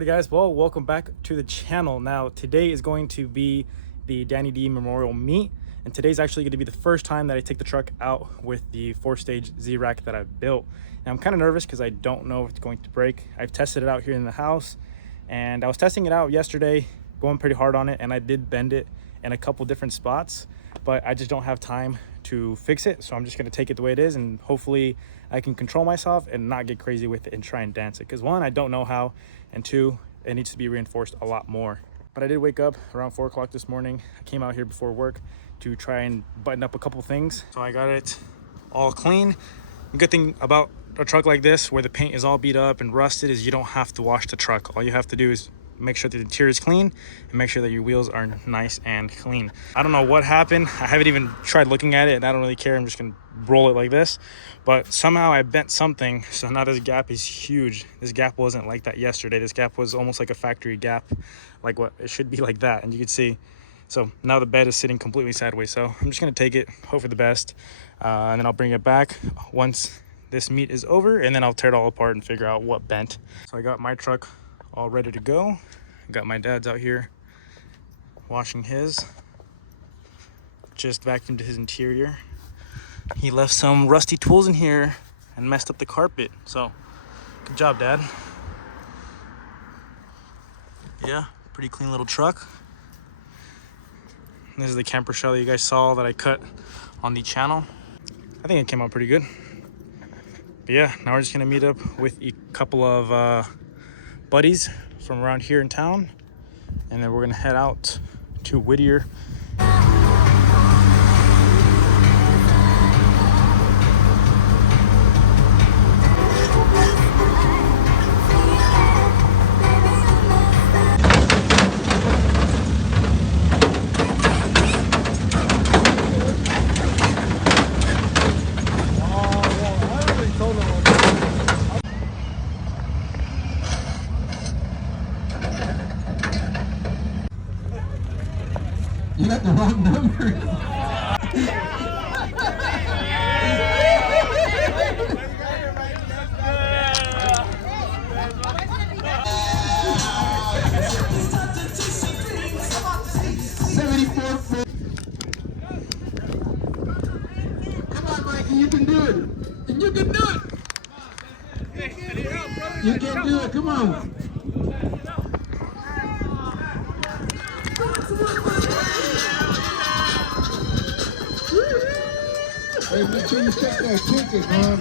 Hey guys, well, welcome back to the channel. Now today is going to be the Danny D Memorial Meet, and today's actually going to be the first time that I take the truck out with the 4-stage Z-Rack that I've built. And I'm kind of nervous because I don't know if it's going to break. I've tested it out here in the house, and I was testing it out yesterday, going pretty hard on it, and I did bend it in a couple different spots, but I just don't have time to fix it. So I'm just going to take it the way it is, and hopefully I can control myself and not get crazy with it and try and dance it, because one, I don't know how, and two, it needs to be reinforced a lot more. But I did wake up around 4 o'clock this morning. I came out here before work to try and button up a couple things, so I got it all clean. The good thing about a truck like this where the paint is all beat up and rusted is you don't have to wash the truck. All you have to do is make sure that the interior is clean and make sure that your wheels are nice and clean. I don't know what happened. I haven't even tried looking at it, and I don't really care. I'm just gonna roll it like this, but somehow I bent something, so now this gap is huge. This gap wasn't like that yesterday. This gap was almost like a factory gap, like what it should be, like that, and you can see. So now the bed is sitting completely sideways, so I'm just gonna take it, hope for the best, and then I'll bring it back once this meet is over, and then I'll tear it all apart and figure out what bent. So I got my truck all ready to go. I got my dad's out here washing his, just vacuumed his interior. He left some rusty tools in here and messed up the carpet, so good job, Dad. Yeah, pretty clean little truck. This is the camper shell that you guys saw that I cut on the channel. I think it came out pretty good. But yeah, now we're just gonna meet up with a couple of buddies from around here in town, and then we're gonna head out to Whittier. You got the wrong number. Come on, Mikey, you can do it. And you can do it. You can do it. Come on. Hey, make sure you check that ticket, man.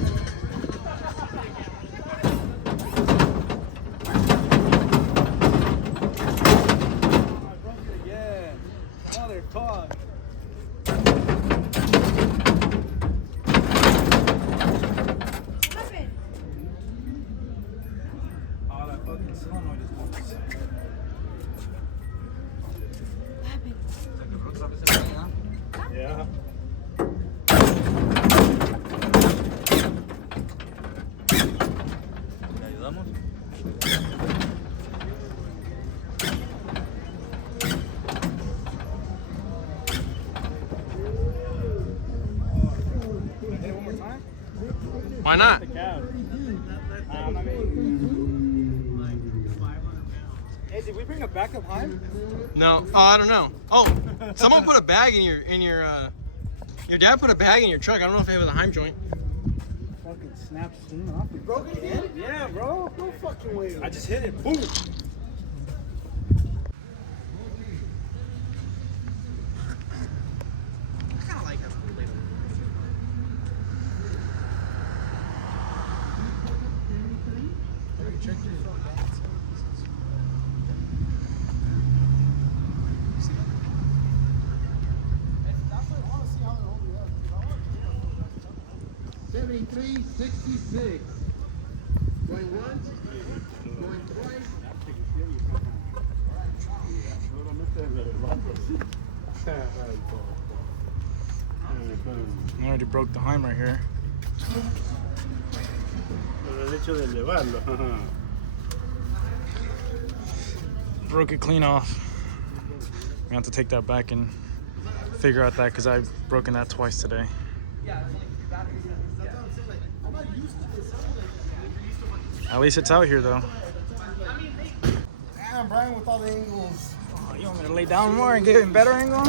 Yeah. ¿Le ayudamos? Why not? Hey, did we bring a backup Heim? No. Oh, I don't know. Oh, someone put a bag in your your dad put a bag in your truck. I don't know if it was a Heim joint. Fucking snaps off. You broke it again? Yeah, bro. No fucking way. I just hit it. Boom. I kind of like that. 7366. Going once, going twice. I already broke the Heim right here. Broke it clean off. I have to take that back and figure out that, because I've broken that twice today. At least it's out here though. down, Brian, with all the angles. Oh, you want me to lay down more and get a better angle?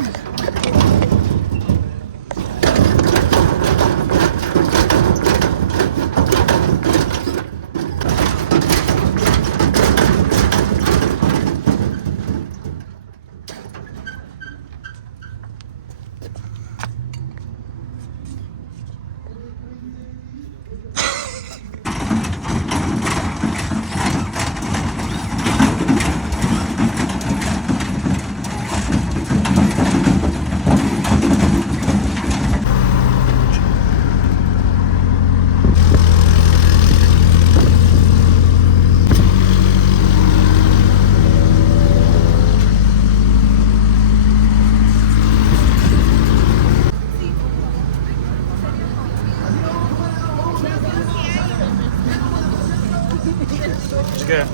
It's good.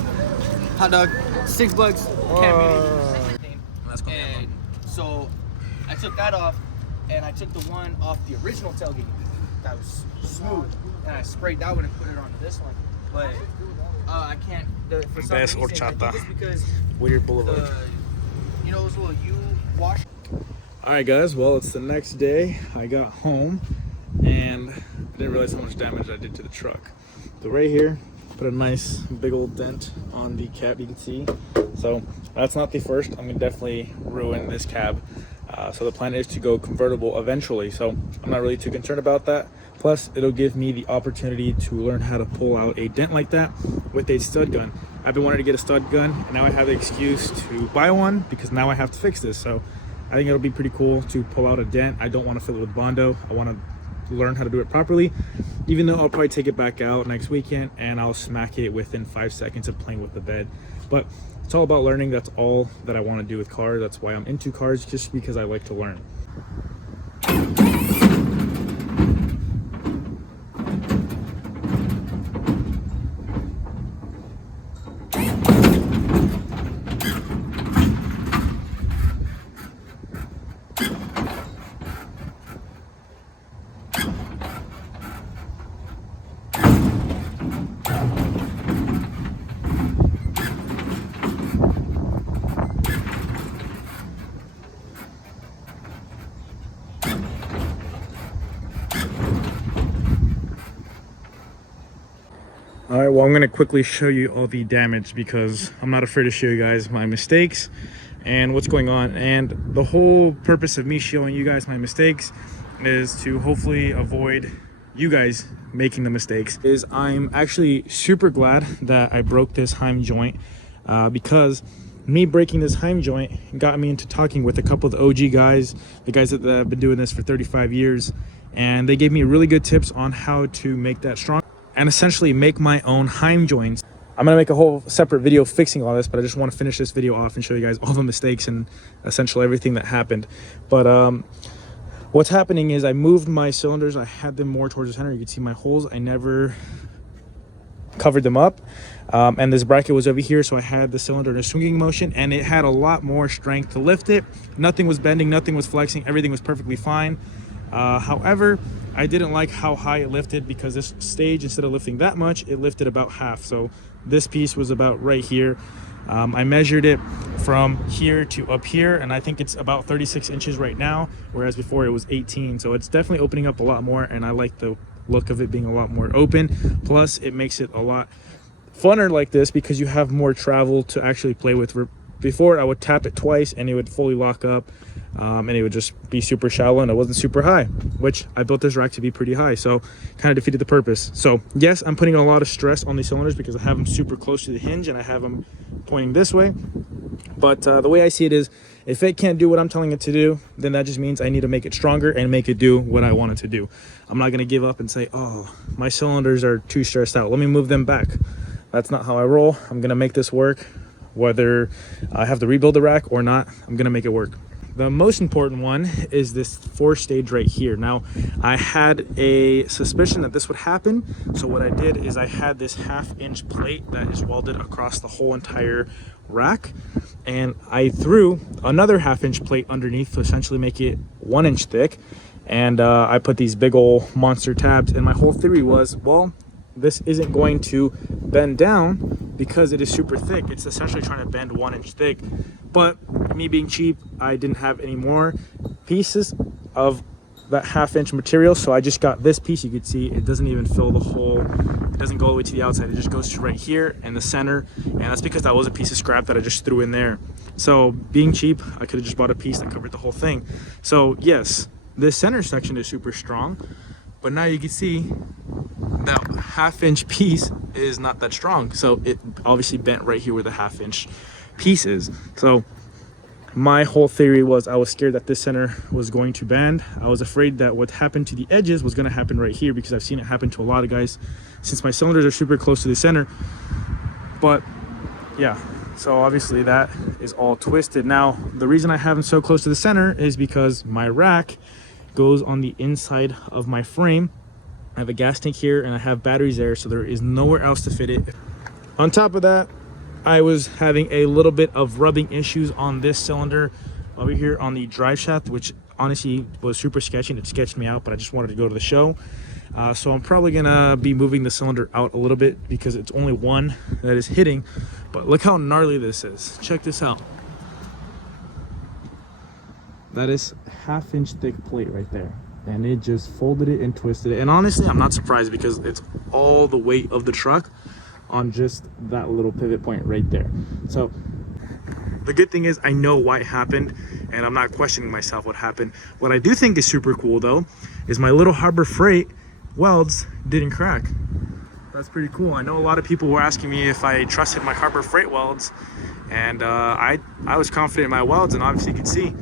Hot dog, $6. That's cool. And so I took that off, and I took the one off the original tailgate that was smooth, and I sprayed that one and put it onto this one. But I can't. For some Best reason, I horchata. think it's because Whittier Boulevard. those little U wash. Alright guys, well it's the next day. I got home and I didn't realize how much damage I did to the truck. So right here, put a nice big old dent on the cab, you can see. So that's not the first. I'm gonna definitely ruin this cab. So the plan is to go convertible eventually. So I'm not really too concerned about that. Plus it'll give me the opportunity to learn how to pull out a dent like that with a stud gun. I've been wanting to get a stud gun and now I have the excuse to buy one because now I have to fix this. So I think it'll be pretty cool to pull out a dent. I don't want to fill it with Bondo. I want to learn how to do it properly, even though I'll probably take it back out next weekend and I'll smack it within 5 seconds of playing with the bed. But it's all about learning. That's all that I want to do with cars. That's why I'm into cars, just because I like to learn. All right, well, I'm gonna quickly show you all the damage because I'm not afraid to show you guys my mistakes and what's going on. And the whole purpose of me showing you guys my mistakes is to hopefully avoid you guys making the mistakes. I'm actually super glad that I broke this Heim joint because me breaking this Heim joint got me into talking with a couple of the OG guys, the guys that have been doing this for 35 years, and they gave me really good tips on how to make that strong and essentially make my own Heim joints. I'm gonna make a whole separate video fixing all this, but I just want to finish this video off and show you guys all the mistakes and essentially everything that happened. But what's happening is I moved my cylinders. I had them more towards the center. You can see my holes. I never covered them up. And this bracket was over here, so I had the cylinder in a swinging motion and it had a lot more strength to lift it. Nothing was bending, nothing was flexing, everything was perfectly fine. However, I didn't like how high it lifted because this stage, instead of lifting that much, it lifted about half. So this piece was about right here. I measured it from here to up here, and I think it's about 36 inches right now, whereas before it was 18. So it's definitely opening up a lot more, and I like the look of it being a lot more open. Plus, it makes it a lot funner like this because you have more travel to actually play with. Before, I would tap it twice and it would fully lock up, and it would just be super shallow and it wasn't super high, which I built this rack to be pretty high, so kind of defeated the purpose. So yes, I'm putting a lot of stress on these cylinders because I have them super close to the hinge and I have them pointing this way. But the way I see it is, if it can't do what I'm telling it to do, then that just means I need to make it stronger and make it do what I want it to do. I'm not going to give up and say, oh, my cylinders are too stressed out, let me move them back. That's not how I roll. I'm going to make this work. Whether I have to rebuild the rack or not, I'm gonna make it work. The most important one is this 4-stage right here. Now, I had a suspicion that this would happen, so what I did is I had this 1/2-inch plate that is welded across the whole entire rack, and I threw another 1/2-inch plate underneath to essentially make it 1 inch thick, and I put these big old monster tabs, and my whole theory was, well, this isn't going to bend down because it is super thick. It's essentially trying to bend 1 inch thick. But me being cheap, I didn't have any more pieces of that 1/2 inch material, so I just got this piece. You can see it doesn't even fill the hole. It doesn't go all the way to the outside. It just goes to right here in the center, and that's because that was a piece of scrap that I just threw in there. So being cheap, I could have just bought a piece that covered the whole thing. So yes, this center section is super strong, but now you can see that 1/2 inch piece is not that strong. So it obviously bent right here where the 1/2 inch piece is. So my whole theory was I was scared that this center was going to bend. I was afraid that what happened to the edges was going to happen right here, because I've seen it happen to a lot of guys since my cylinders are super close to the center. But yeah, so obviously that is all twisted. Now, the reason I have them so close to the center is because my rack goes on the inside of my frame. I have a gas tank here and I have batteries there, so there is nowhere else to fit it. On top of that, I was having a little bit of rubbing issues on this cylinder over here on the drive shaft, which honestly was super sketchy and it sketched me out, but I just wanted to go to the show. So I'm probably gonna be moving the cylinder out a little bit because it's only one that is hitting. But look how gnarly this is. Check this out. That is 1/2 inch thick plate right there, and it just folded it and twisted it. And honestly, I'm not surprised because it's all the weight of the truck on just that little pivot point right there. So the good thing is I know why it happened, and I'm not questioning myself what happened. What I do think is super cool though is my little Harbor Freight welds didn't crack. That's pretty cool. I know a lot of people were asking me if I trusted my Harbor Freight welds, and I was confident in my welds, and obviously you can see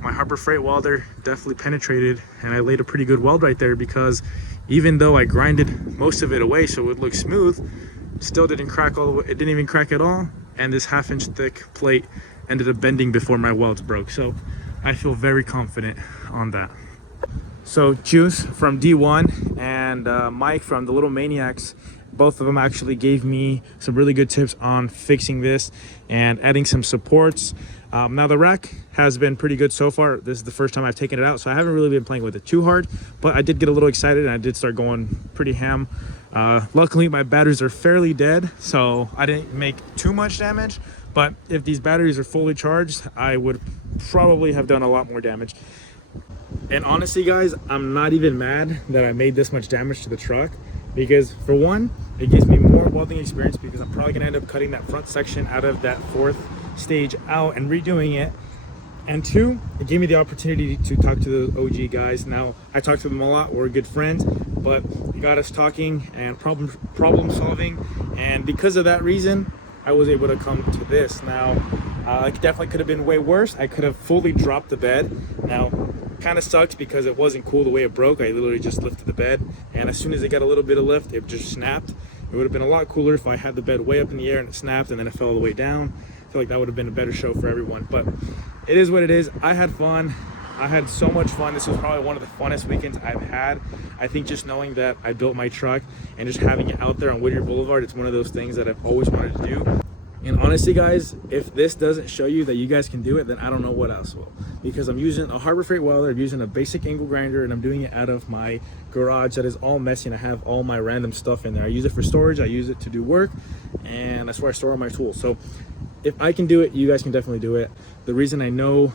my Harbor Freight welder definitely penetrated, and I laid a pretty good weld right there, because even though I grinded most of it away so it would look smooth, still didn't crack all the way. It didn't even crack at all, and this 1/2 inch thick plate ended up bending before my welds broke. So I feel very confident on that. So Juice from D1 and Mike from the Little Maniacs, both of them actually gave me some really good tips on fixing this and adding some supports. Now the rack has been pretty good so far. This is the first time I've taken it out, so I haven't really been playing with it too hard, but I did get a little excited and I did start going pretty ham. Luckily my batteries are fairly dead, so I didn't make too much damage, but if these batteries are fully charged, I would probably have done a lot more damage. And honestly guys, I'm not even mad that I made this much damage to the truck, because for one, it gives me more welding experience, because I'm probably gonna end up cutting that front section out of that 4th stage out and redoing it. And two, it gave me the opportunity to talk to the OG guys. Now, I talk to them a lot, we're good friends, but it got us talking and problem solving, and because of that reason, I was able to come to this. Now, it definitely could have been way worse. I could have fully dropped the bed. Now, kind of sucks because it wasn't cool the way it broke. I literally just lifted the bed, and as soon as it got a little bit of lift, it just snapped. It would have been a lot cooler if I had the bed way up in the air and it snapped and then it fell all the way down. I feel like that would have been a better show for everyone, but it is what it is. I had fun. I had so much fun. This was probably one of the funnest weekends I've had. I think just knowing that I built my truck and just having it out there on Whittier Boulevard, it's one of those things that I've always wanted to do. And honestly guys, if this doesn't show you that you guys can do it, then I don't know what else will. Because I'm using a Harbor Freight welder, I'm using a basic angle grinder, and I'm doing it out of my garage that is all messy, and I have all my random stuff in there. I use it for storage, I use it to do work, and that's where I store all my tools. So if I can do it, you guys can definitely do it. The reason I know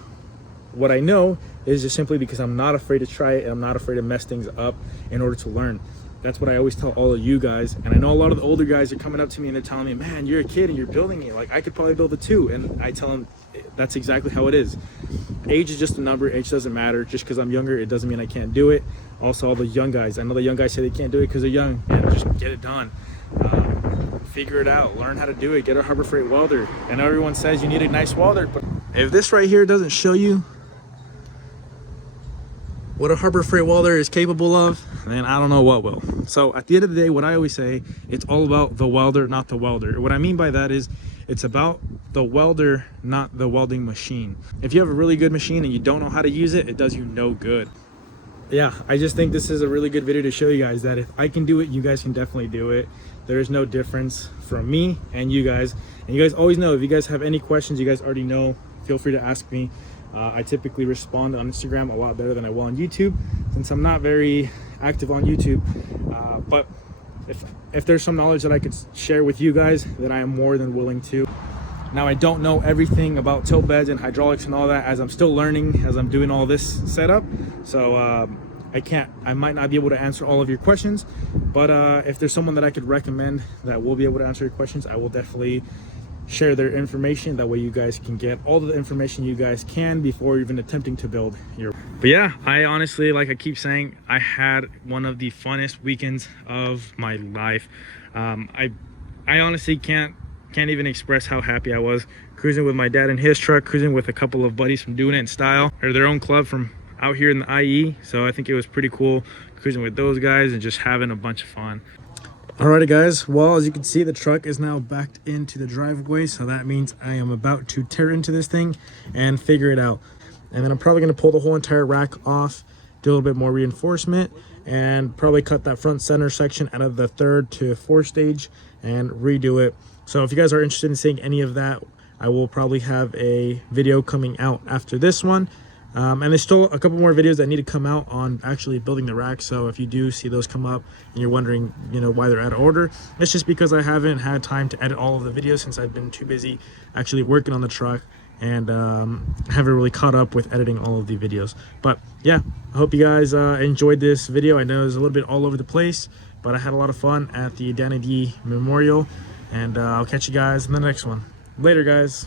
what I know is just simply because I'm not afraid to try it, and I'm not afraid to mess things up in order to learn. That's what I always tell all of you guys. And I know a lot of the older guys are coming up to me and they're telling me, man, you're a kid and you're building it. Like, I could probably build it too. And I tell them that's exactly how it is. Age is just a number. Age doesn't matter. Just because I'm younger, it doesn't mean I can't do it. Also, all the young guys, I know the young guys say they can't do it because they're young, and just get it done. Figure it out, learn how to do it, get a Harbor Freight welder. And everyone says you need a nice welder, but if this right here doesn't show you what a Harbor Freight welder is capable of, then I don't know what will. So at the end of the day, what I always say, it's all about the welder, not the welder. What I mean by that is it's about the welder, not the welding machine. If you have a really good machine and you don't know how to use it, it does you no good. Yeah, I just think this is a really good video to show you guys that if I can do it, you guys can definitely do it. There is no difference from me and you guys. And you guys always know, if you guys have any questions, you guys already know, feel free to ask me. I typically respond on Instagram a lot better than I will on YouTube, since I'm not very active on YouTube. But if there's some knowledge that I could share with you guys, then I am more than willing to. Now, I don't know everything about tilt beds and hydraulics and all that, as I'm still learning as I'm doing all this setup. So I might not be able to answer all of your questions, but if there's someone that I could recommend that will be able to answer your questions, I will definitely share their information. That way you guys can get all the information you guys can before even attempting to build your. But yeah, I honestly, like I keep saying, I had one of the funnest weekends of my life. I honestly can't even express how happy I was cruising with my dad in his truck, cruising with a couple of buddies from Doing It in Style, or their own club from out here in the IE. So I think it was pretty cool cruising with those guys and just having a bunch of fun. Alrighty guys, well, as you can see, the truck is now backed into the driveway, so that means I am about to tear into this thing and figure it out. And then I'm probably going to pull the whole entire rack off, do a little bit more reinforcement, and probably cut that front center section out of the 3rd to 4th stage and redo it. So if you guys are interested in seeing any of that, I will probably have a video coming out after this one. And there's still a couple more videos that need to come out on actually building the rack. So if you do see those come up and you're wondering, you know, why they're out of order, it's just because I haven't had time to edit all of the videos since I've been too busy actually working on the truck, and haven't really caught up with editing all of the videos. But yeah, I hope you guys enjoyed this video. I know it was a little bit all over the place, but I had a lot of fun at the Danny D Memorial, and I'll catch you guys in the next one. Later, guys.